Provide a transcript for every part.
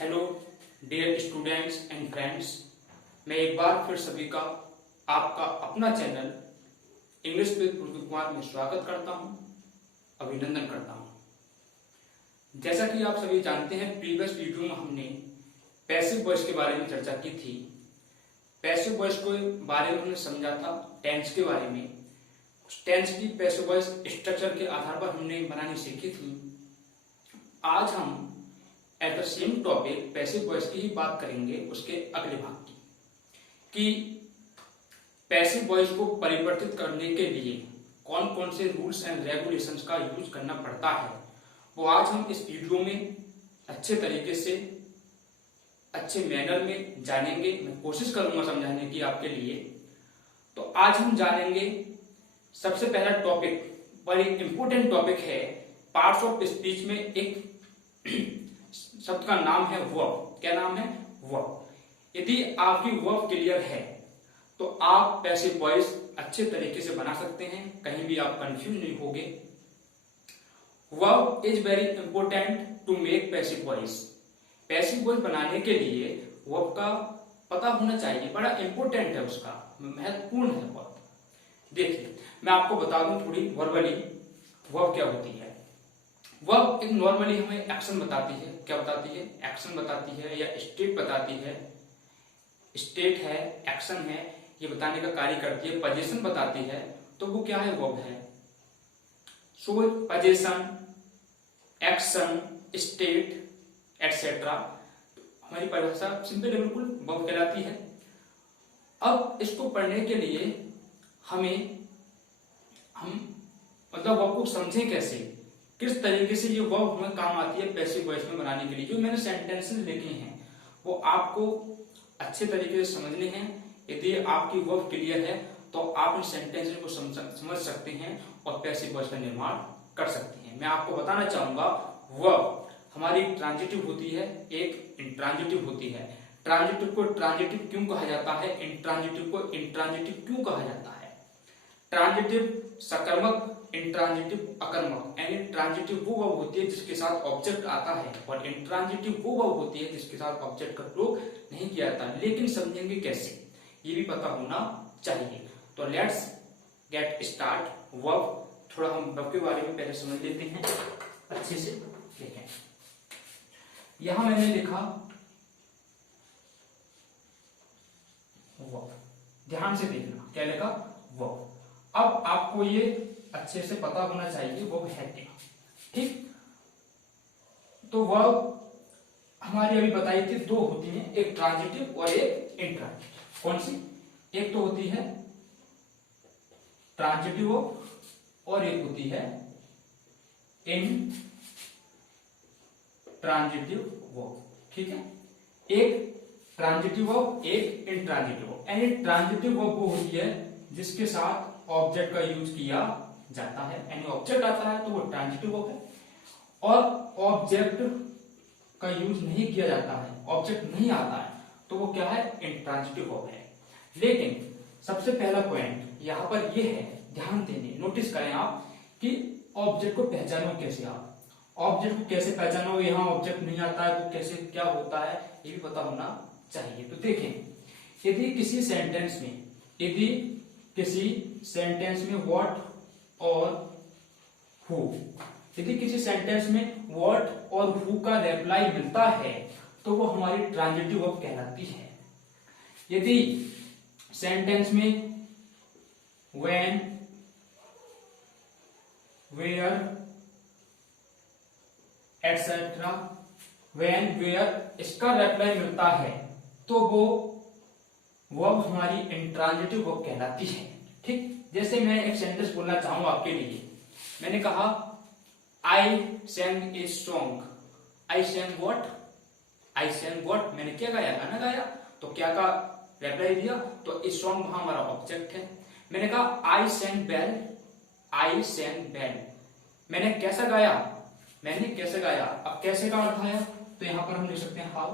Hello dear students and friends, मैं एक बार फिर सभी का आपका अपना channel English with Prithvi Kumar में स्वागत करता हूं, अभिनंदन करता हूं। जैसा कि आप सभी जानते हैं, प्रीवियस वीडियो में हमने पैसिव वॉइस के बारे में चर्चा की थी। पैसिव वॉइस के बारे में हमने समझा था टेंस के बारे में। टेंस की पैसिव वॉइस स्ट्रक्चर के आधार पर हमने बनानी सीखी थी। आज हम at the same topic passive voice की ही बात करेंगे, उसके अगले भाग की, कि पैसिव वॉइस को परिवर्तित करने के लिए कौन कौन से रूल्स एंड रेगुलेशंस का यूज करना पड़ता है, वो आज हम इस वीडियो में अच्छे तरीके से अच्छे मैनर में जानेंगे। मैं कोशिश करूंगा समझाने की आपके लिए। तो आज हम जानेंगे सबसे पहला टॉपिक, बड़ी इंपोर्टेंट टॉपिक है। पार्ट्स ऑफ स्पीच में एक शब्द का नाम है वर्ब। क्या नाम है? वर्ब। यदि आपकी वर्ब क्लियर है तो आप पैसिव वॉइस अच्छे तरीके से बना सकते हैं, कहीं भी आप कंफ्यूज नहीं होंगे। Verb is very important to make passive voice. Passive voice बनाने के लिए वर्ब का पता होना चाहिए, बड़ा इंपॉर्टेंट है, उसका महत्वपूर्ण है वर्ब। देखिए, मैं आपको बता दूं थोड़ी वर्बली वर्ब क्या होती है। वर्ब एक नॉर्मली हमें एक्शन बताती है। क्या बताती है? एक्शन बताती है या स्टेट बताती है। स्टेट है, एक्शन है, ये बताने का कार्य करती है। पोजीशन बताती है, तो वो क्या है? वर्ब है। सो पोजीशन, एक्शन, स्टेट एटसेट्रा, हमारी परिभाषा सिंपल है, बिल्कुल वर्ब कहलाती है। अब इसको पढ़ने के लिए हम मतलब वर्ब को समझें कैसे, किस तरीके से ये वर्ब हमें काम आती है पैसिव वॉइस में बनाने के लिए। जो मैंने सेंटेंसेस लिखे हैं वो आपको अच्छे तरीके से समझने हैं। यदि आपकी वर्ब क्लियर है तो आप इन सेंटेंसेस को समझ सकते हैं और पैसिव वॉइस का निर्माण कर सकते हैं। मैं आपको बताना चाहूंगा, वर्ब हमारी ट्रांजिटिव होती है, एक इंट्रांजिटिव होती है। ट्रांजिटिव को ट्रांजिटिव क्यों कहा जाता है? इंट्रांजिटिव को इंट्रांजिटिव क्यों कहा जाता है? ट्रांजिटिव सकर्मक, इंट्रांजिटिव अकर्मक। यानी ट्रांजिटिव वो वर्ब होती है जिसके साथ ऑब्जेक्ट आता है, और इंट्रांजिटिव वो वर्ब होती है जिसके साथ ऑब्जेक्ट का प्रयोग नहीं किया जाता। लेकिन समझेंगे कैसे, ये भी पता होना चाहिए। तो लेट्स गेट स्टार्ट। वर्ब, थोड़ा हम वर्ब के बारे में पहले समझ लेते हैं अच्छे से। देखें, यहां मैंने लिखा वर्ब, ध्यान से देखना। क्या लिखा? वर्ब। अब आपको ये अच्छे से पता होना चाहिए वर्ब है क्या। ठीक, तो वर्ब हमारी अभी बताई थी, दो होती हैं, एक ट्रांजिटिव और एक इंट्रांजिटिव। कौन सी? एक तो होती है ट्रांजिटिव वर्ब और एक होती है इन ट्रांजिटिव वर्ब। ठीक है, एक ट्रांजिटिव वर्ब, एक इंट्रांजिटिव वर्ब। यानी ट्रांजिटिव वर्ब वो होती है जिसके साथ ऑब्जेक्ट का यूज किया जाता है, यानी ऑब्जेक्ट आता है तो वो ट्रांजिटिव वर्ब है। और ऑब्जेक्ट का यूज नहीं किया जाता है, ऑब्जेक्ट नहीं आता है, तो वो क्या है? इंट्रांजिटिव वर्ब है। लेकिन सबसे पहला पॉइंट यहां पर ये है, ध्यान देने, नोटिस करें आप कि ऑब्जेक्ट को पहचानो कैसे। आप ऑब्जेक्ट को कैसे पहचानो? यहां ऑब्जेक्ट नहीं आता है, वो कैसे क्या होता है, ये भी पता होना चाहिए। तो देखें, यदि किसी सेंटेंस में व्हाट और हु, यदि किसी सेंटेंस में व्हाट और हु का रिप्लाई मिलता है तो वो हमारी ट्रांजिटिव वर्ब कहलाती है। यदि सेंटेंस में when, where etcetera, when, where इसका रिप्लाई मिलता है तो वो वर्ब हमारी इंट्रांजिटिव वर्ब कहलाती है। ठीक, जैसे मैं एक सेंटेंस बोलना चाहूंगा आपके लिए। मैंने कहा I sang a song. I sang what? I sang what, मैंने क्या गाया? गाना गाया। तो क्या का रिप्लाई दिया? तो इस सॉन्ग वहां हमारा ऑब्जेक्ट है। मैंने कहा आई सैंग बेल। आई सैंग बेल, मैंने कैसा गाया? मैंने कैसे गाया। अब कैसे का अर्थ आया तो यहां पर हम लिख सकते हैं हाउ।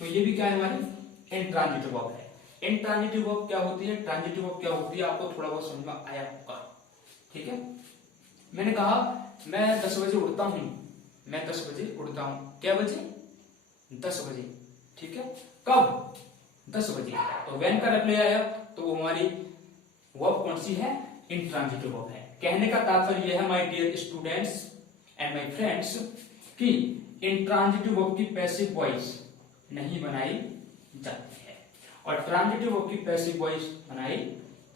तो ये भी क्या है? हमारी इंट्रांजिटिव वर्ब है। इंट्रांजिटिव वर्ब क्या होती है, ट्रांजिटिव वर्ब क्या होती है, आपको थोड़ा बहुत समझ में आया होगा। ठीक है, मैंने कहा मैं 10 बजे उठता हूं। मैं 10 बजे उठता हूं। क्या बजे? 10 बजे, ठीक है। कब? 10 बजे। तो व्हेन का रिप्लाई आया तो वो हमारी वर्ब कौन सी है? इंट्रांजिटिव वर्ब है। कहने का तात्पर्य यह है my dear students and my friends कि इंट्रांजिटिव वर्ब की पैसिव वॉइस नहीं बनाई जाती है और ट्रांजिटिव वर्ब की पैसिव वॉइस बनाई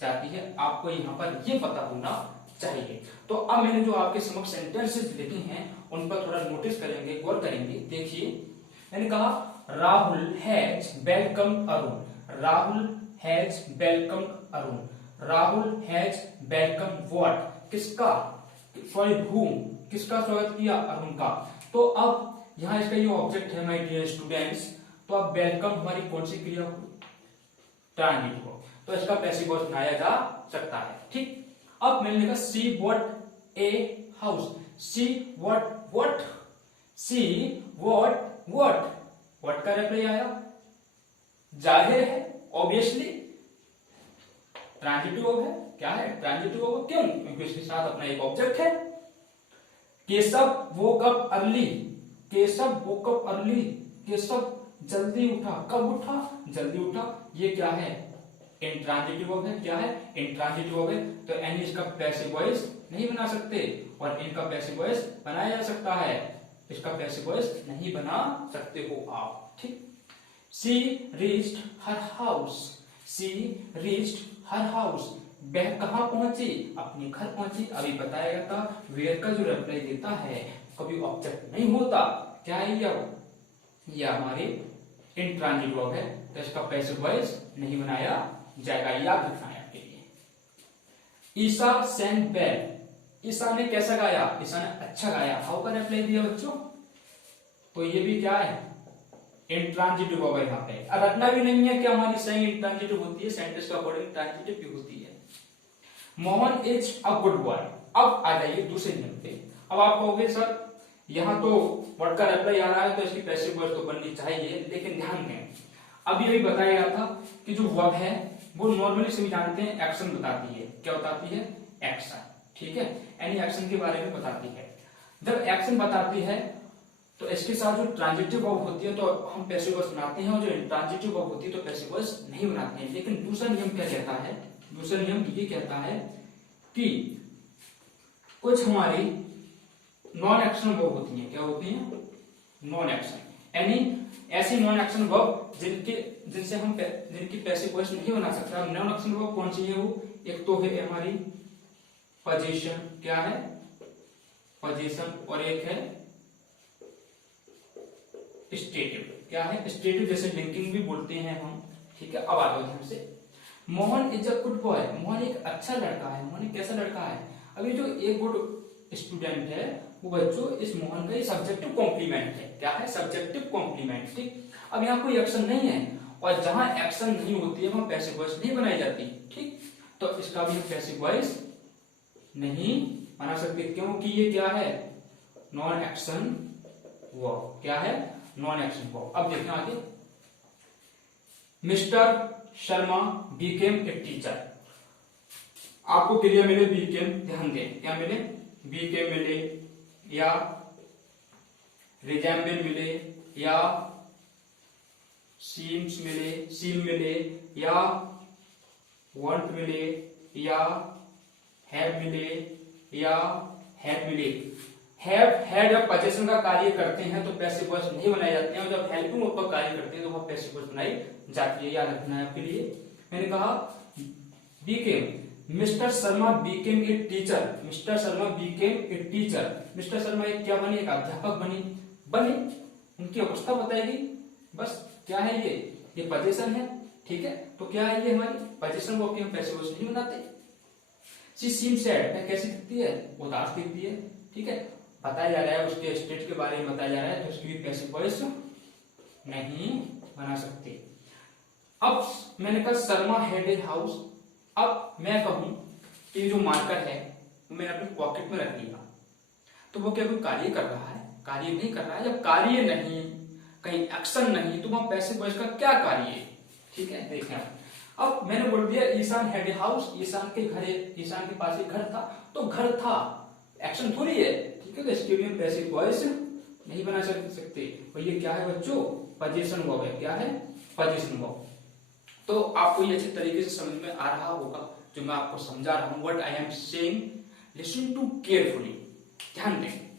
जाती है। आपको यहाँ पर ये पता होना चाहिए। तो अब मैंने जो आपके समक्ष सेंटेंसेस लिखे हैं उन पर थोड़ा नोटिस करेंगे, गौर करेंगे। देखिए, मैंने कहा Rahul has welcome Arun. Rahul has welcome Arun. Rahul has welcome what? किसका? Sorry whom? किसका स्वागत किया? अरुण का। तो अब यहाँ इसका ये ऑब्जेक्ट है माय डियर स्टूडेंट्स। तो अब वेलकम हमारी कौन सी क्रिया हुई? Transitive verb. तो इसका पैसिव वॉइस बनाया जा सकता है, ठीक। अब मैंने लिखा see what a house. See what what? See what what? What का रिप्लाई आया? जाहिर है, ऑब्वियसली ट्रांजिटिव वर्ब है। क्या है? Transitive verb. क्यों? क्योंकि इसके साथ अपना एक ऑब्जेक्ट है। Keshav woke up early. Keshav woke up early. Keshav जल्दी उठा। कब उठा? जल्दी उठा। ये क्या है? इंट्रांजिटिव वर्ब है। क्या है? इंट्रांजिटिव वर्ब है। तो यानी इसका पैसिव वॉइस नहीं बना सकते और इनका पैसिव वॉइस बनाया जा सकता है। इसका पैसिव वॉइस नहीं बना सकते हो आप, ठीक। She reached her house. She reached her house. वह कहां पहुंची? अपने घर पहुंची। अभी बताया गया था वेयर का जो रिप्लाई देता है कभी ऑब्जेक्ट नहीं होता। क्या है ये हमारे इंट्रांजिटिव वर्ब है। तो इसका पैसिव वॉइस नहीं बनाया जाएगा, याद रखना है आपके लिए। ईशा सेंग वेल। ईशा ने कैसा गाया? ईशा ने अच्छा गाया। हाउ का रिप्लाई दिया बच्चों? तो ये भी क्या है? इंट्रांजिटिव वर्ब है। यहाँ पे रटना भी नहीं है कि हमारी सेंग इंट्रांजिटिव होती है, सेंटेंस के अकॉर्डिंग ट्रांजिटिव भी होती है। Mohan is a good boy. अब आ जाइए दूसरे नियम पे। अब आप कहोगे सर यहाँ तो वर्ड का रिप्लाई आ रहा है तो इसकी पैसिव वॉइस तो बननी चाहिए, लेकिन ध्यान दें अभी अभी बताया गया था कि जो वर्ब है वो नॉर्मली सभी जानते हैं एक्शन बताती है। क्या बताती है? एक्शन, ठीक है। यानी एक्शन के बारे में बताती है। जब एक्शन बताती है तो इसके साथ जो ट्रांजिटिव वर्ब होती है तो हम पैसिव वॉइस बनाते हैं और जो इंट्रांजिटिव वर्ब होती है तो पैसिव वॉइस नहीं बनाते हैं। लेकिन दूसरा नियम क्या कहता है? दूसरा नियम ये कहता है कि कुछ हमारी नॉन एक्शन वर्ब होती है। क्या होती है? नॉन एक्शन, यानी ऐसी नॉन एक्शन वर्ब जिनसे हम जिनकी पैसिव वॉइस नहीं बना सकता। नॉन एक्शन वर्ब कौन सी है? वो एक तो है हमारी पोजीशन। क्या है? पोजीशन। और एक है स्टेटिव। क्या है? स्टेटिव, जैसे लिंकिंग भी बोलते हैं हम, ठीक है। अब आ जाओ ध्यान से। Mohan is a good boy. Mohan एक अच्छा लड़का है। मोहन एक कैसा लड़का है? अभी जो एक गुड स्टूडेंट है वो बच्चों इस मोहन का सब्जेक्टिव कॉम्प्लीमेंट है। क्या है? सब्जेक्टिव कॉम्प्लीमेंट, ठीक। अब यहाँ कोई एक्शन नहीं है और जहां एक्शन नहीं होती है वहां पैसिव वॉइस नहीं बनाई जाती, ठीक। तो इसका भी हम पैसिव वॉइस नहीं बना सकते क्योंकि ये क्या है? Non action verb. क्या है? Non action verb. अब देखना आगे। Mister Sharma Beckham a teacher. आपको क्रिया मिले बीकेम, ध्यान दें। क्या मिले? बीकेम मिले या रिजेंबल मिले या सीम्स मिले, सीम मिले या वांट मिले या हैव मिले या हैव मिले। हैव, हैड या पोजीशन का कार्य करते हैं तो पैसिव वॉइस नहीं बनाए जाते हैं और जब हेल्पिंग वर्ब का कार्य करते हैं तो वह पैसिव वॉइस बनाई जाती है। याद रखना है आपके लिए। मैंने कहा Beckham, mister Sharma Beckham a teacher. Mister Sharma Beckham a teacher. Mister Sharma एक क्या बने? एक अध्यापक बने। उनकी अवस्था बताएगी। बस क्या है ये पोजीशन है, ठीक है। तो क्या है ये? हमारी पोजीशन वर्ब की हम पैसिव वॉइस नहीं बनाते। शी सीम सैड, वह कैसी दिखती है? उदास दिखती है, ठीक है। बताया जा रहा है उसके स्टेट के बारे में बताया जा रहा है तो उसकी पैसिव वॉइस नहीं बना सकते। अब मैंने कहा शर्मा हैड ए हाउस। अब मैं कहूं कि जो मार्कर है वो मैंने अपने पॉकेट में रख लिया तो वो क्या कोई कार्य कर रहा है? कार्य नहीं कर रहा है। जब कार्य नहीं, कहीं एक्शन नहीं, तो वहां पैसिव वॉइस का क्या कार्य है? ठीक है, देखें। अब मैंने बोल दिया Ishan had a house. Ishan के पास एक घर था, तो घर था, एक्शन थोड़ी है, ठीक है। तो इसके लिए पैसिव वॉइस नहीं बना सकते। और ये क्या है बच्चों, पोजीशन वर्ब है। क्या है, पोजीशन वर्ब। तो आपको ये अच्छे तरीके से समझ में आ रहा होगा जो मैं आपको समझा रहा हूं, what I am saying, listen to carefully, ध्यान दें।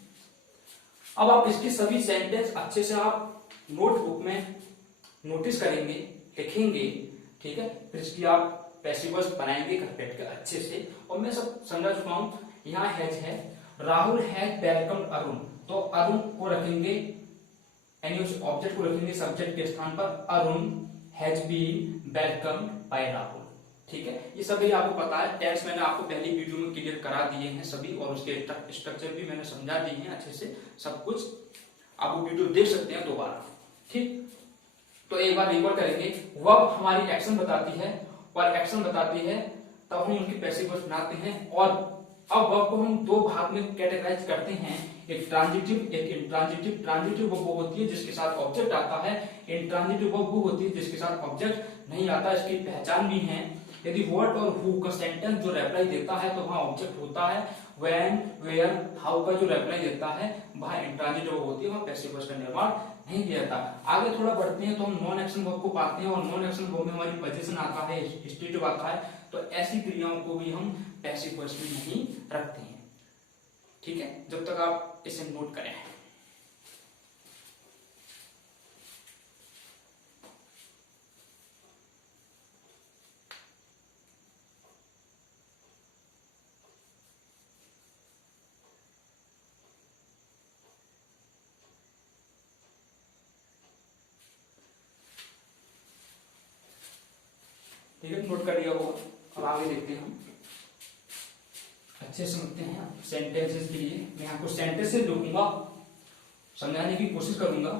अब आप इसके सभी सेंटेंस अच्छे से आप नोटबुक में नोटिस करेंगे, लिखेंगे, ठीक है। फिर इसकी आप पैसिव वॉइस बनाएंगे घर बैठ के अच्छे से। और मैं सब समझा चुका हूं। यहाँ हैज है, राहुल हैज वेलकम अरुण, तो अरुण को रखेंगे यानी उस ऑब्जेक्ट को रखेंगे सब्जेक्ट के स्थान पर, Arun has been welcome by Rahul, ठीक है। ये सभी आपको पता है, टेक्स्ट मैंने आपको पहली वीडियो में क्लियर करा दिए हैं सभी, और उसके स्ट्रक्चर भी मैंने समझा दिए हैं अच्छे से सब कुछ। आप वो वीडियो देख सकते हैं दोबारा, ठीक। तो एक बार रिकॉल करेंगे। वर्ब हमारी एक्शन बताती है, और एक्शन बताती है तब हम उनकी पैसिव वॉइस बनाते हैं। और अब वर्ब को हम दो भाग में कैटेगराइज करते हैं, एक ट्रांजिटिव, एक इंट्रांजिटिव। ट्रांजिटिव वर्ब वो होती है जिसके साथ ऑब्जेक्ट आता है, इंट्रांजिटिव वर्ब वो होती है जिसके साथ ऑब्जेक्ट नहीं आता। इसकी पहचान भी है, यदि व्हाट और हु का सेंटेंस जो रिप्लाई देता है तो वहां ऑब्जेक्ट होता है, व्हेन, वेयर, हाउ का जो रिप्लाई देता है वहां इंट्रांजिटिव वर्ब होती है, वहां पैसिव वॉइस का निर्माण नहीं किया जाता। आगे थोड़ा बढ़ते हैं तो हम नॉन एक्शन वर्ब को पाते हैं, और नॉन एक्शन वर्ब में हमारी पोजीशन आता है, स्टेटिव आता है, तो ऐसी क्रियाओं को भी हम पैसिव वॉइस में नहीं रखते हैं, ठीक है। जब तक आप इसे नोट करें। ठीक है, नोट कर लिया होगा। अब आगे देखते हैं, हम अच्छे समझते हैं सेंटेंसेस के लिए। मैं आपको सेंटेंसेस लिखूंगा, समझाने की कोशिश करूंगा,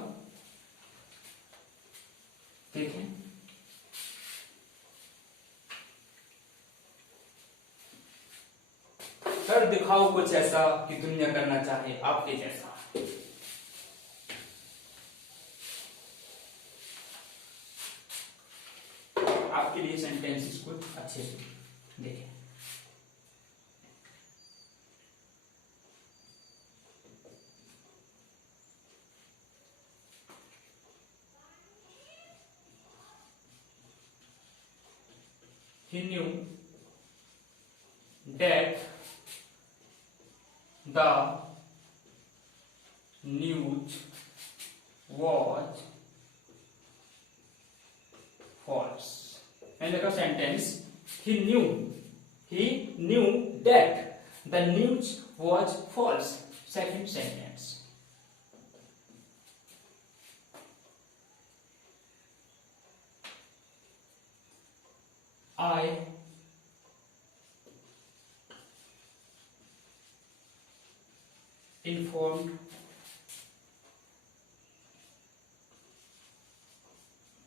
देखें। कर दिखाओ कुछ ऐसा कि दुनिया करना चाहे आपके जैसा। आपके लिए सेंटेंसेस कुछ अच्छे से देखें। He knew that the news was false. And the sentence, he knew that the news was false. Second sentence, I informed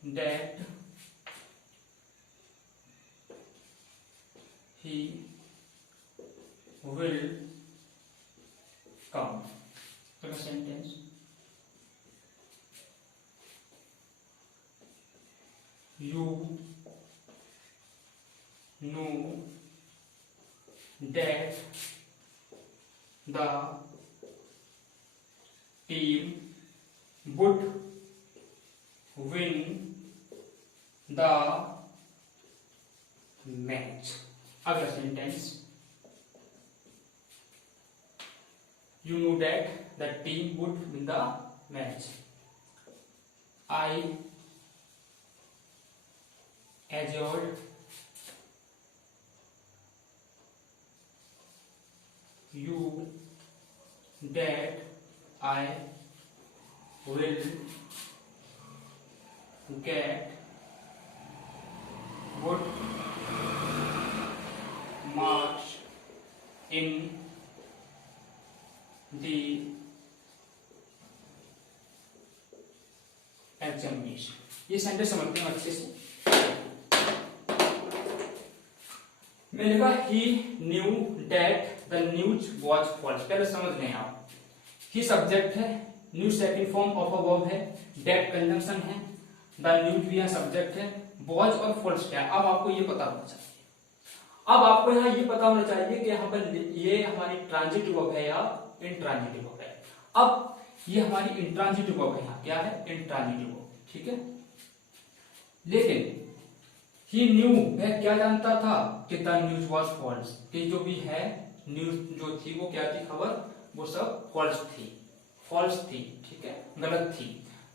that he will come. Second sentence, you know that the team would win the match. Other sentence, you know that the team would win the match. I assured you that I will get good marks in the examination. ये sentence समझते हैं अच्छे से। मैंने लिखा he knew that the news was false. पहले समझ लें आप, ही सब्जेक्ट है, knew second form of a verb है, दैट कंजंक्शन है, द न्यूज भी है सब्जेक्ट है, वॉज और फॉल्स क्या है। अब आपको ये पता होना चाहिए, अब आपको यहाँ ये पता होना चाहिए कि यहाँ पर ये हमारी ट्रांजिटिव वर्ब है या इंट्रांजिटिव वर्ब है। अब ये हमारी इंट्रांजिटिव वर्ब है, यहाँ क्या है, इंट्रांजिटिव वर्ब, ठीक है। लेकिन ही न्यू, वह क्या जानता था कि द न्यूज वॉज फॉल्स, कि जो भी है न्यूज जो थी वो क्या थी, खबर, वो सब फॉल्स थी, ठीक है, गलत थी।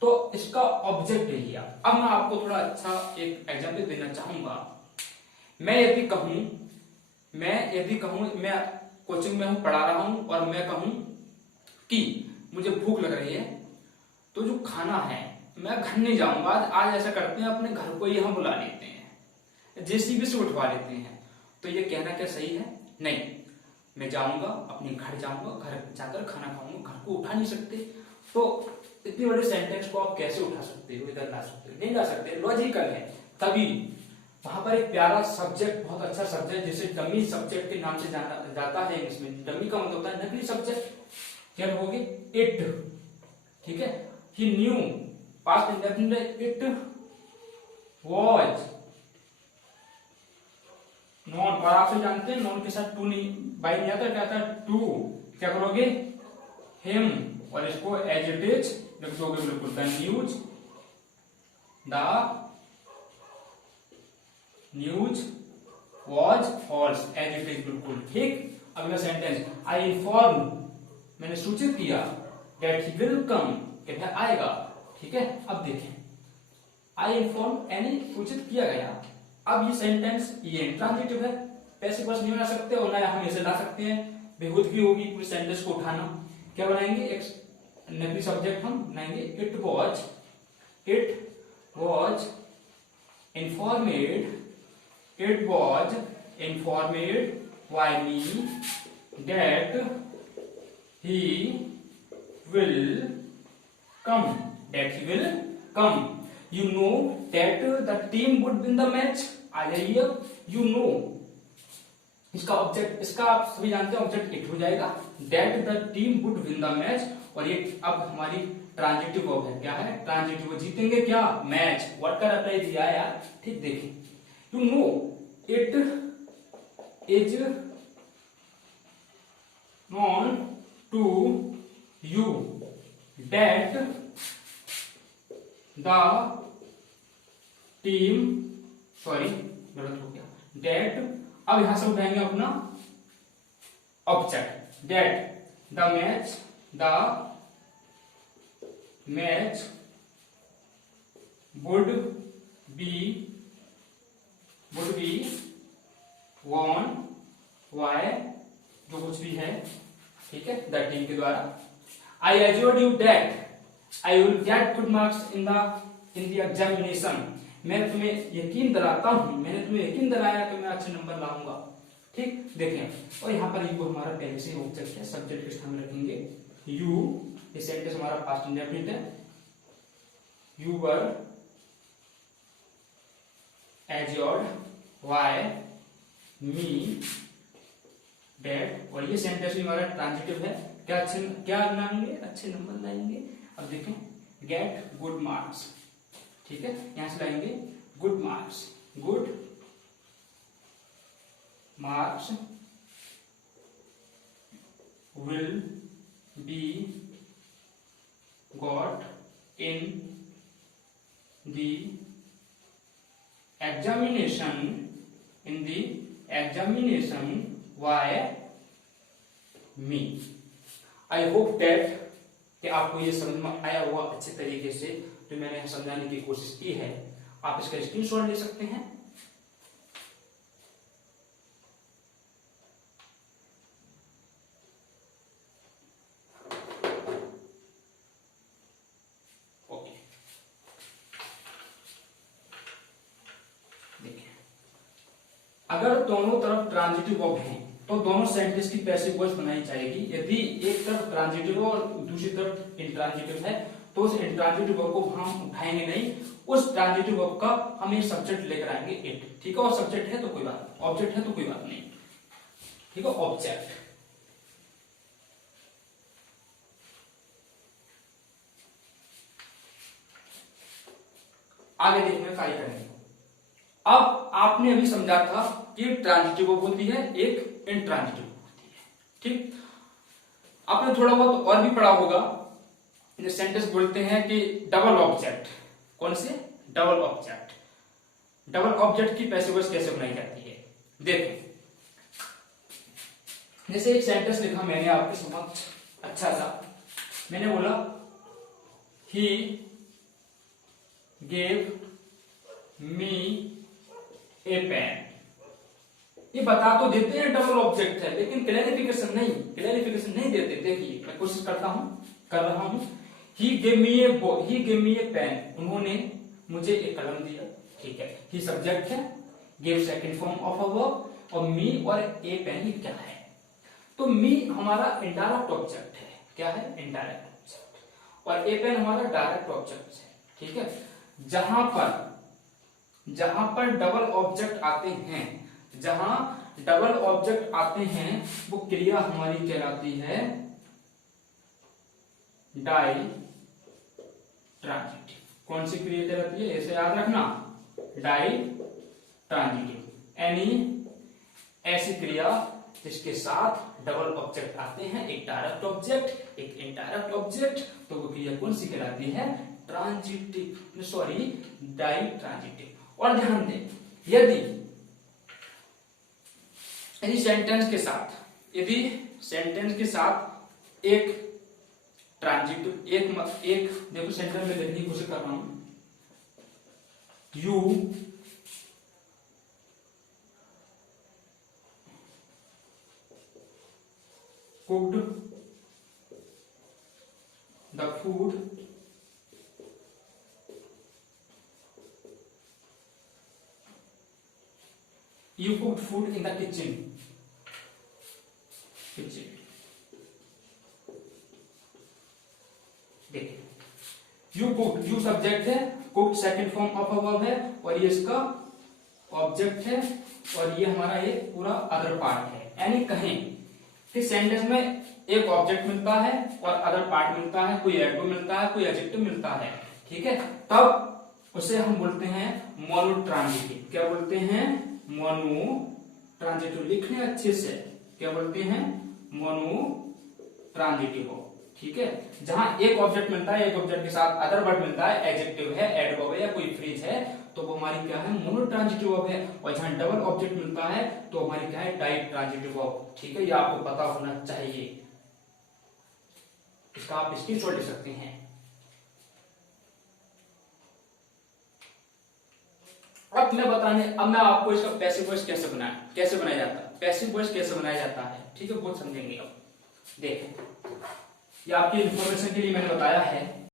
तो इसका ऑब्जेक्ट ले लिया। अब मैं आपको थोड़ा अच्छा एक एग्जांपल देना चाहूंगा। मैं यदि कहूं मैं कोचिंग में हूं, पढ़ा रहा हूं, और मैं कहूं कि मुझे भूख लग रही है, तो जो खाना है मैं घर नहीं जाऊंगा, आज ऐसा करते हैं अपने घर को यहां बुला लेते हैं, जेसीबी से उठवा लेते हैं। तो ये कहना क्या सही है? नहीं, मैं जाऊंगा, अपने घर जाऊंगा, घर जाकर खाना खाऊंगा, घर को उठा नहीं सकते। तो इतनी बड़े सेंटेंस को आप कैसे उठा सकते हो, इधर ला सकते हो? नहीं ला सकते, लॉजिकल है। तभी वहां पर एक प्यारा सब्जेक्ट, बहुत अच्छा सब्जेक्ट, जिसे डमी सब्जेक्ट के नाम से जाना जाता है इंग्लिश में। डमी का मतलब होता है नकली सब्जेक्ट। क्या होगी? इट, ठीक है। He knew, past indefinite, it was known. और आप सब जानते हैं नॉन के साथ टू नहीं, बाई नहीं आता, क्या आता है? टू। क्या करोगे? हिम, और इसको एज इट इज लिख दोगे बिल्कुल। News was false, as it is, बिल्कुल ठीक। अगला सेंटेंस, आई इन्फॉर्म, मैंने सूचित किया, दैट ही विल कम, कि वह आएगा, ठीक है। अब देखें, आई इन्फॉर्म यानी सूचित किया गया। अब ये सेंटेंस ये इंट्रांजिटिव है, पैसे बस नहीं बना सकते, और ना हम इसे ला सकते हैं, बेहूदगी होगी पूरे सेंटेंस को उठाना। क्या बनाएंगे? एक नकली सब्जेक्ट हम बनाएंगे, it was informed, it was informed by me that he will come, you know that the team would win the match। आ जाइए, you know, इसका ऑब्जेक्ट, इसका आप सभी जानते हैं ऑब्जेक्ट इट हो जाएगा, that the team would win the match। और ये अब हमारी ट्रांजिटिव वर्ब है, क्या है? ट्रांजिटिव, जीतेंगे क्या? मैच। वर्ड का रिप्लाई दिया है यार, ठीक। देखिए, you know it is known to you that the team, sorry गलत हो गया, that, अब यहां से उठाएंगे अपना object, that the match would be won by, जो कुछ भी है, ठीक है, द टीम के द्वारा। I assured you that I will get good marks in the examination। मैं तुम्हें यकीन दिलाता हूं, मैंने तुम्हें यकीन दिलाया कि मैं अच्छे नंबर लाऊंगा, ठीक। देखें, और यहाँ पर यू हमारा पहले से ऑब्जेक्ट है, सब्जेक्ट के स्थान में रखेंगे यू। ये सेंटेंस हमारा पास्ट इंडेफिनिट है, you were assured why me that, और ये सेंटेंस भी हमारा ट्रांजिटिव है। क्या लाएंगे? अच्छे नंबर लाएंगे। अब देखें, गेट गुड मार्क्स, ठीक है, यहां से लाएंगे good marks, will be got in the examination by me। I hope that कि आपको ये समझ में आया हुआ अच्छे तरीके से, जो मैंने समझाने की कोशिश की है। आप इसका स्क्रीनशॉट ले सकते हैं। अगर दोनों तरफ ट्रांजिटिव वर्ब हैं तो दोनों सेंटेंस की पैसिव वॉइस बनाई जाएगी। यदि एक तरफ ट्रांजिटिव और दूसरी तरफ इंट्रांजिटिव है तो उस इंट्रांजिटिव वर्ब को हम उठाएंगे नहीं, उस ट्रांजिटिव वर्ब का हम एक सब्जेक्ट लेकर आएंगे इट, ठीक है। और सब्जेक्ट है तो कोई बात, ऑब्जेक्ट है तो कोई बात नहीं, ठीक है, ऑब्जेक्ट। आगे देखने का करेंगे। अब आपने अभी समझा था कि ट्रांजिटिव वर्ब होती है, एक इंट्रांजिटिव होती है, ठीक। आपने थोड़ा बहुत और भी पढ़ा होगा सेंटेंस बोलते हैं कि डबल ऑब्जेक्ट। कौन से? Double object. डबल ऑब्जेक्ट की पैसिव वॉइस कैसे बनाई जाती है देखो। जैसे एक सेंटेंस लिखा मैंने आपके समक्ष अच्छा सा, मैंने बोला he gave me A pen. ये बता तो देते हैं डबल ऑब्जेक्ट है, लेकिन क्लैरिफिकेशन नहीं देते। देखिए मैं कोशिश कर रहा हूं। He gave me A pen, उन्होंने मुझे एक कलम दिया, ठीक है। ही सब्जेक्ट है, gave second form of a verb, और मी और ए पेन ये क्या है? तो मी हमारा इनडायरेक्ट ऑब्जेक्ट है। क्या है? Indirect object. और ए पेन हमारा डायरेक्ट ऑब्जेक्ट है, ठीक है। जहां पर डबल ऑब्जेक्ट आते हैं, वो क्रिया हमारी कहलाती है डाई ट्रांजिटिव। कौन सी क्रिया कहलाती है? ऐसे याद रखना, डाई ट्रांजिटिव। ऐसी क्रिया जिसके साथ डबल ऑब्जेक्ट आते हैं, एक डायरेक्ट ऑब्जेक्ट एक इनडायरेक्ट ऑब्जेक्ट, तो वो क्रिया कौन सी कहलाती है? Transitive, sorry ditransitive. और ध्यान दें, यदि सेंटेंस के साथ एक ट्रांजिटिव एक देखो सेंटेंस में लिखने की कोशिश कर रहा हूं, you cooked the food you cooked food in the kitchen देखिए यू सब्जेक्ट है, cooked second form of a verb है, और ये इसका ऑब्जेक्ट है, और ये हमारा ये पूरा अदर पार्ट है। यानी कहें कि सेंटेंस में एक ऑब्जेक्ट मिलता है और अदर पार्ट मिलता है, कोई एडवर्ब मिलता है, कोई एडजेक्टिव मिलता है, ठीक है। तब उसे हम बोलते हैं मोनोट्रांजिटिव। क्या बोलते हैं? मोनोट्रांजिटिव। लिखने अच्छे से, क्या बोलते हैं? मोनोट्रांजिटिव हो, ठीक है। जहां एक ऑब्जेक्ट मिलता है, एक ऑब्जेक्ट के साथ अदर वर्ड मिलता है, एडजेक्टिव है, एडवर्ब है या कोई फ्रेज है, तो वो हमारी क्या है? मोनोट्रांजिटिव वर्ब है। और जहां डबल ऑब्जेक्ट मिलता है तो हमारी क्या है? डाई ट्रांजिटिव वर्ब, ठीक है। ये आपको पता होना चाहिए, इसका आप स्क्रीनशॉट ले सकते हैं। अब मैं आपको इसका पैसिव वॉइस कैसे बनाया जाता है, पैसिव वॉइस कैसे बनाया जाता है, ठीक है। बहुत समझेंगे अब। देखें, ये आपकी इंफॉर्मेशन के लिए मैंने बताया है।